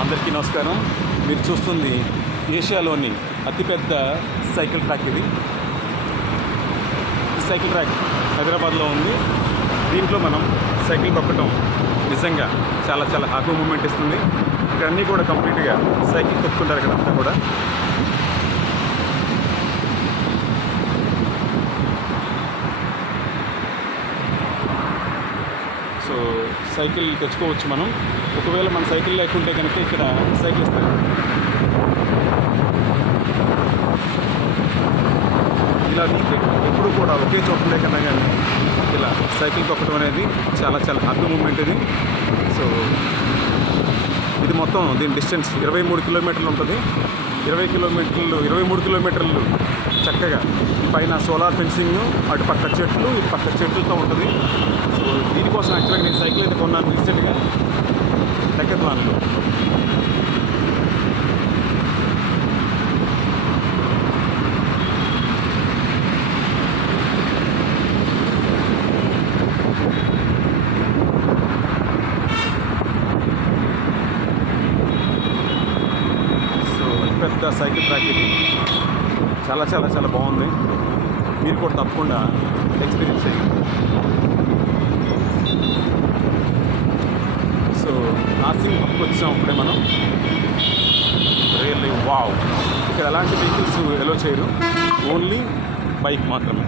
అందరికీ నమస్కారం. మీరు చూస్తుంది ఏషియాలోని అతిపెద్ద సైకిల్ ట్రాక్ ఇది. ఈ సైకిల్ ట్రాక్ హైదరాబాద్లో ఉంది. దీంట్లో మనం సైకిల్ తొక్కడం నిజంగా చాలా చాలా హ్యాపీ మూమెంట్ ఇస్తుంది. ఇక్కడ అన్నీ కూడా కంప్లీట్గా సైకిల్ తొక్కుతుంటారు ఇక్కడ అంతా కూడా. సో సైకిల్ తెచ్చుకోవచ్చు మనం. ఒకవేళ మన సైకిల్ లేకుంటే కనుక ఇక్కడ సైకిల్ ఇస్తారు. ఇలా వీకెండ్ ఎప్పుడు కూడా ఒకే చోట ఉండే కన్నా కానీ ఇలా సైకిల్ తొక్కడం అనేది చాలా చాలా హ్యాపీ మూమెంట్ ఇది. సో ఇది మొత్తం దీని డిస్టెన్స్ 23 కిలోమీటర్లు ఉంటుంది. 23 కిలోమీటర్లు చక్కగా పైన సోలార్ ఫెన్సింగ్, అటు పక్క చెట్లు, ఇటు పక్క చెట్లతో ఉంటుంది. సో దీనికోసం యాక్చువల్గా నేను సైకిల్ అయితే కొన్నాను రీసెంట్గా డెక్కత్లాన్లో. పెద్ద సైకిల్ ట్రాక్ ఇది. చాలా చాలా చాలా బాగుంది. మీరు కూడా తప్పకుండా ఎక్స్పీరియన్స్ చేయండి. సో నాసింగ్ పక్కకు వచ్చాం అప్పుడే మనం. Really wow. ఇక్కడ ఎలాంటి వెహికల్స్ ఎలో చేయరు, ఓన్లీ బైక్ మాత్రమే.